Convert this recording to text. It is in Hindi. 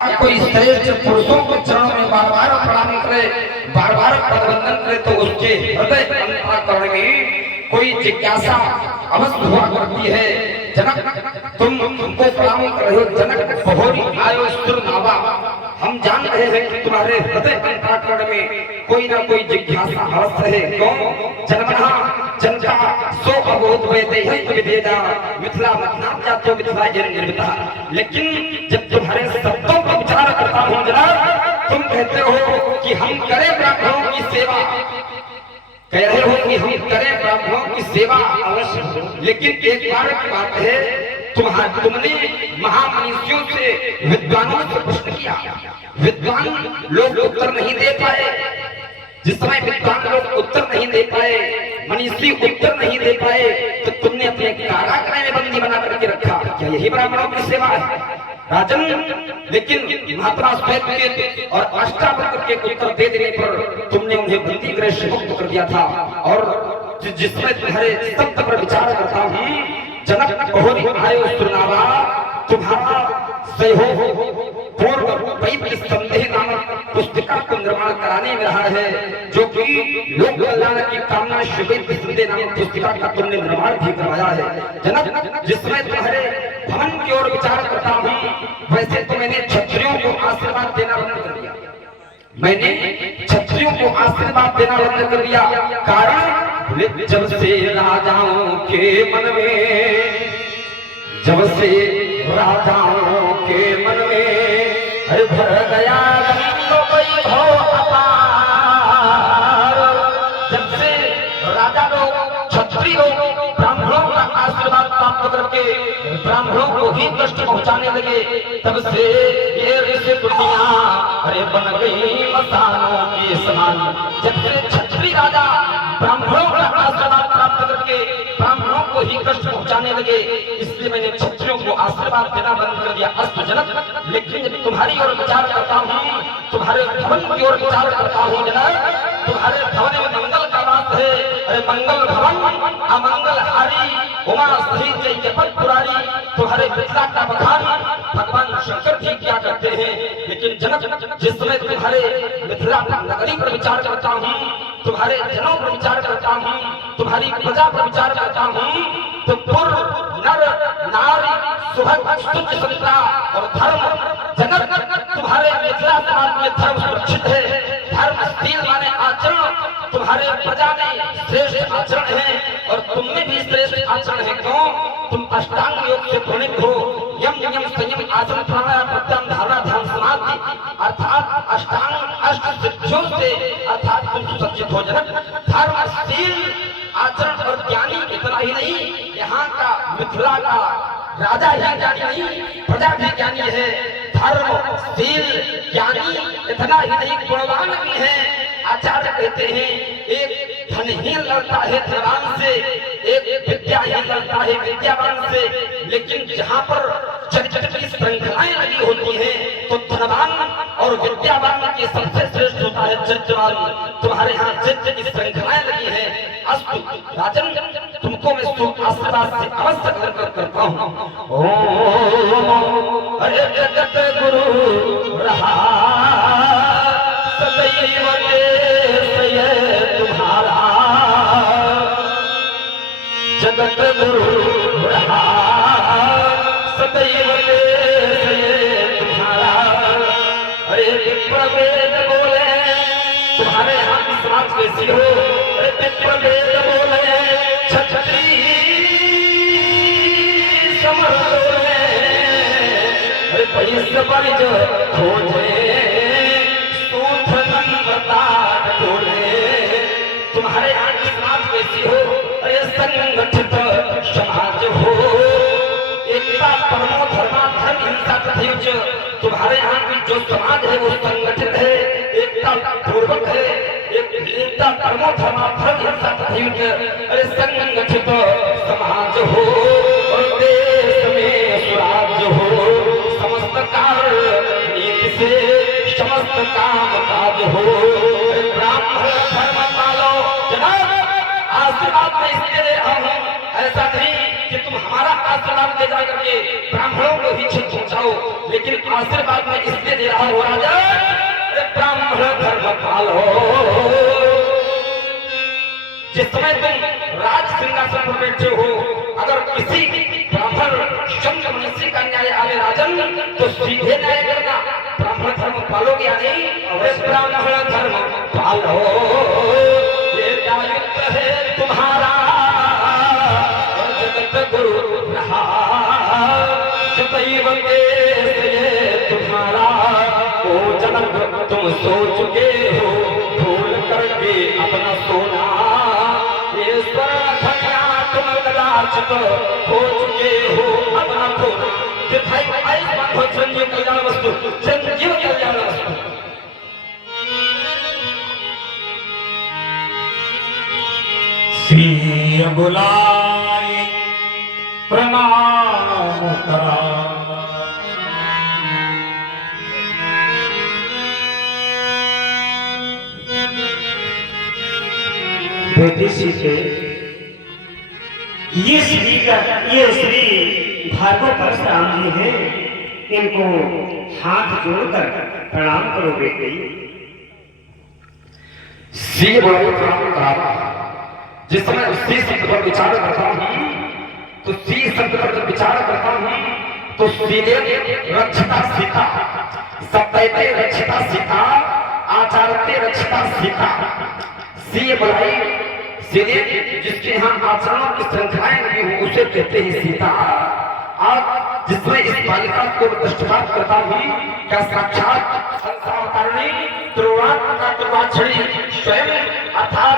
कोई श्रेष्ठ पुरुषों के चरणों में बार बार प्रणाम करे, बार बार पदवंदन करे तो उसके हृदय अंतःकरण में कोई जिज्ञासा अवश्य हुआ करती है। जनक तुम हमको प्रणाम कर रहे हो, जनक बहोरी आयो सुर नावा। हम जान रहे हैं कि तुम्हारे हृदय अंतःकरण में कोई ना कोई जिज्ञासा अवश्य है। क्यों? जन्मना जनता सो अबोध वेदेहि विदेदा मिथिला मथना जातो मिथिला जन निर्मिता। लेकिन जब तुम्हारे शब्दों पर विचार करता हूं जनाब, तुम कहते हो कि हम करें ब्राह्मणों की सेवा, कह रहे हो कि हम करें ब्राह्मणों की सेवा अवश्य, लेकिन एक बार की बात है, तुमने महामनीषियों से, विद्वानों से प्रश्न किया, विद्वान लोग उत्तर नहीं दे पाए। जिस समय विद्वान लोग उत्तर नहीं दे पाए, मनीषी उत्तर नहीं दे पाए, तो तुमने अपने कारागृह में बंदी बना करके रखा। क्या यही ब्राह्मणों की सेवा है राजन? लेकिन महात्मा श्वेतकेतु और अष्टावक्र के उत्तर दे देने पर तुमने उन्हें बंदी गृह से मुक्त कर दिया था। और जिसमें तुम्हारे शब्द पर विचार करता हूँ, जनक बहोरी आयो सुरनावा, तुम्हारा पूर्व संदेह नामक पुस्तिका को निर्माण कराने में रहा है, जो कि लोक कल्याण की कामना श्वेत संदेह नामक पुस्तिका का तुमने निर्माण भी करवाया है। जनक जिसमें तुम्हारे भवन की ओर विचार करता हूँ, वैसे तो मैंने क्षत्रियों को आशीर्वाद देना बंद कर दिया, मैंने क्षत्रियों को आशीर्वाद देना बंद कर दिया। कारण जब से राजाओं के मन में, जब से राजाओं के मन में भर गया वैभव अपार, जब से राजा लोग, क्षत्रिय लोग ब्राह्मणों का आशीर्वाद प्राप्त करके ब्राह्मणों को ही कष्ट पहुंचाने लगे, तब से ये ऋषि दुनिया अरे बन गई मसानों के समान। जब से क्षत्रिय राजा ब्राह्मणों का आशीर्वाद प्राप्त करके ब्राह्मणों को ही कष्ट पहुंचाने लगे, इसलिए मैंने क्षत्रियों को आशीर्वाद देना बंद कर दिया। अस्तु जनक, लेकिन जब तुम्हारी ओर विचार करता हूँ, तुम्हारे भवन की ओर विचार करता हूँ जनक, तुम्हारे भवन में मंगल का वास है। अरे मंगल भवन अमंगल हारी, उमा सहित जय जपत पुरारी। तुम्हारे मिथिला का बखान भगवान शंकर जी क्या करते हैं। लेकिन जनक जिस समय तुम्हारे मिथिला नगरी पर विचार करता हूँ, तुम्हारे जनों पर विचार करता हूँ, तुम्हारी प्रजा पर विचार करता हूँ, तो पुर नर नारी सुभग स्तुति संता और धर्म, जनक तुम्हारे मिथिला समाज में धर्म सुरक्षित है। धर्मशील माने आचरण, तुम्हारे प्रजा में श्रेष्ठ आचरण है और तुम में भी श्रेष्ठ आचरण है। क्यों? तुम अष्टांग योग से प्रणीत हो, यम नियम संयम आसन प्राणायाम प्रत्याम धारणा ध्यान समाधि, अर्थात अष्टांग अष्ट सिद्धियों से अर्थात तुम सुसज्जित हो। जनक धर्मशील आचरण और ज्ञानी इतना ही नहीं, यहाँ का मिथिला का राजा ही ज्ञानी नहीं, प्रजा भी ज्ञानी है। धर्मशील ज्ञानी इतना ही नहीं, गुणवान भी है। आचार्य कहते हैं एक धनहीन लड़ता है धनवान से, एक विद्याहीन लड़ता है विद्यावान से। लेकिन जहाँ पर चरित्र की श्रृंखलाएं लगी होती हैं, तो धनवान और विद्यावान के सबसे श्रेष्ठ होता है चरित्रवान। तुम्हारे यहाँ चरित्र की श्रृंखलाएं लगी है। अस्तु राजन, तुमको मैं शुभ आशीर्वाद से अवश्य ग्रहण करता हूँ। ओम अरे जगत गुरु रहा सदैव तुम्हारा, जगत गुरु रहा सदैव तुम्हारा। अरे विप्रवेद बोले, तुम्हारे यहाँ की समाज कैसी हो? अरे विप्रवेद बोले क्षत्रिय समर बोले, अरे पैसे बरिज खोजे सूथन बता बोले। तुम्हारे यहाँ की समाज कैसी हो? अरे संगठित समाज हो, एकता परमो धर्मा धर्म हिंसा तथैव। तुम्हारे यहाँ की जो समाज है वो संगठित है, एकता पूर्वक है, एकता परमो धर्मा धर्म हिंसा तथैव। अरे संगठित समाज हो और देश में स्वराज हो, समस्त कार्य नीति से समस्त काम काज हो। ब्राह्मण धर्म पालो। जनाब आशीर्वाद में इसलिए दे रहा हूँ, ऐसा नहीं कि तुम हमारा आशीर्वाद ले जा करके ब्राह्मणों को ही क्षति पहुंचाओ, लेकिन आशीर्वाद में इसलिए पालो। जिस समय तुम राज सिंहासन पर बैठे हो, अगर किसी ब्राह्मण संत मनुष्य का न्याय आवे राजन, तो सीधे न्याय करना। ब्राह्मण धर्म पालोगे या नहीं? ब्राह्मण धर्म पालो, ये दायित्व है तुम्हारा। जगत गुरु रहा सदैव ये तुम्हारा। ओ जनक तुम सो चुके हो, भूल करके अपना सोना। ये स्वर्ण तुम कदाचित हो चुके हो अपना खोना। दिखाई आयुष्मान हो संजीव कल्याण वस्तु, संजीव कल्याण वस्तु। सिंह बुलाए प्रणाम करा, बेटी सीते, ये श्री भार्गव परशुराम जी हैं, इनको हाथ जोड़कर प्रणाम करो बेटी। सी बड़े प्रणाम करा। जिस समय उसी शब्द पर विचार करता हूँ, तो सी शब्द पर जब विचार करता हूँ, तो सीले रक्षिता सीता, सत्यते रक्षिता सीता, आचारते रक्षिता सीता। सी बुलाई सीधे जिसके यहाँ आचरणों की श्रृंखलाएं लगी हो, उसे कहते हैं सीता। आज जिसमें इस बालिका को दृष्टिपात करता हूँ, क्या साक्षात संसार कारिणी त्रिगुणात्मका त्रिवाक्षरी स्वयं अर्थात